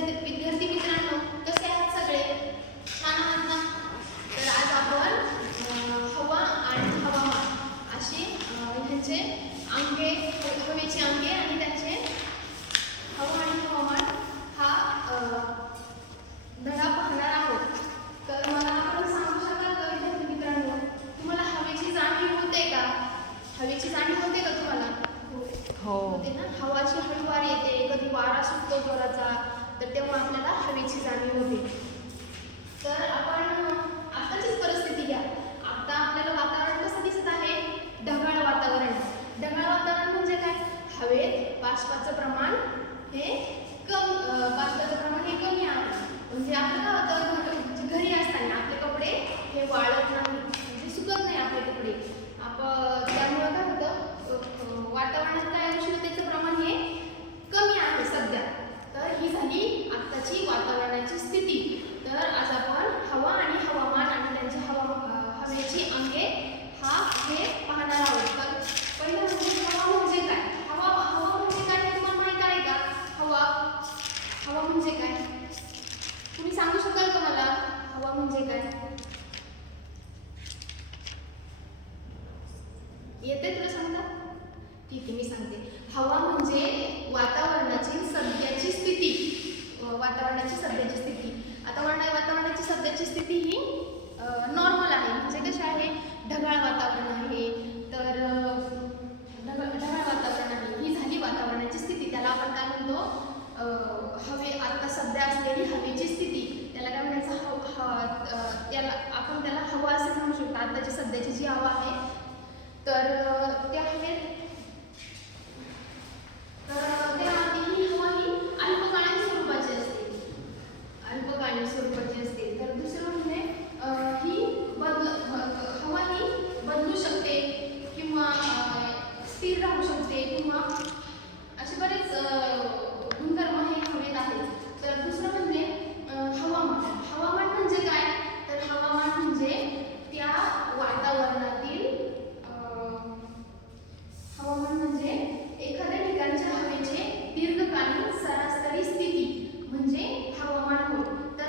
विद्यार्थी मित्रांनो, कसे आहात सगळे? छान आहात ना? तर आज आपण हवा आणि हवामान अशी ह्यांचे अंगे, हवेचे अंगे आणि त्यांचे हवा आणि हवामान हा धडा पाहणार आहोत. तर मला आपण सांगू शकाल का विद्यार्थी मित्रांनो, तुम्हाला हवेची जाणीव होते का? हवेची जाणीव होते का तुम्हाला? हो. होते ना. हवाची हळूवारी येते, कधी वारा सुटतो जोराचा, तर तेव्हा आपल्याला हवेची जाणीव होते. तर आपण आताचीच परिस्थिती घ्या. आता आपल्याला वातावरण कसं दिसत आहे? ढगाळ वातावरण. ढगाळ वातावरण म्हणजे काय? हवेत बाष्पाचं प्रमाण हे कमी आहे. म्हणजे आपलं काय होतं, घरी असताना आपले कपडे हे वाळत नाही, म्हणजे सुकत नाही आपले कपडे. त्यामुळं काय होतं, वातावरणात काय उष्णतेचं प्रमाण हे कमी आहे सध्या. तर ही झाली आत्ताची वातावरणाची स्थिती. तर आज आपण हवा आणि हवामान आणि त्यांची हवेची अंगे हे पाहणार आहोत. तर पहिलं म्हणजे हवा म्हणजे काय? हवा म्हणजे काय हे तुम्हाला माहित आहे का? हवा म्हणजे काय? तुम्ही सांगू शकाल का मला हवा म्हणजे काय? येते तुला सांगता? ठीक आहे, मी सांगते. हवा म्हणजे वातावरणाची सध्याची स्थिती. आता वातावरणाची सध्याची स्थिती ही नॉर्मल आहे. म्हणजे कशी आहे? ढगाळ वातावरण आहे. तर ढगाळ वातावरण आहे, ही झाली वातावरणाची स्थिती. त्याला आपण काय म्हणतो? आता सध्या असलेली हवेची स्थिती, त्याला काय म्हणायचं? त्याला हवा असं म्हणू शकतो. आताची सध्याची जी हवा आहे, तर त्या हवेत ही हवा ही अल्पकालीन स्वरूपाची असते. तर दुसरं म्हणजे हवा ही बदलू शकते किंवा स्थिर राहू शकते, किंवा असे बरेच गुणधर्म हे हवेत आहेत. तर दुसरं म्हणजे हवामान म्हणजे काय? तर हवामान म्हणजे त्या वातावरणातील हवामान म्हणजे एखाद्या ठिकाणच्या हवेचे दीर्घकालीन सरासरी स्थिती म्हणजे हवामान होय. तर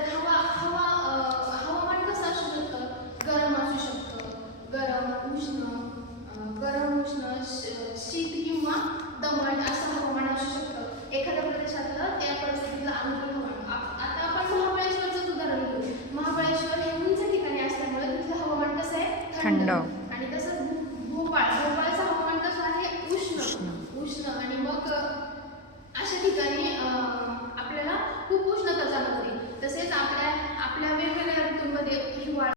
हवामान कसं असू शकतं? गरम असू शकतं, गरम उष्ण, शीत किंवा दमट असं हवामान असू शकतं. एखाद्या प्रदेशातलं त्या परिस्थितीला अनुकूल हवामान. आता आपण महाबळेश्वरचं उदाहरण घेऊ. महाबळेश्वर हे उंच ठिकाणी असल्यामुळे तिथलं हवामान कसं आहे? थंड.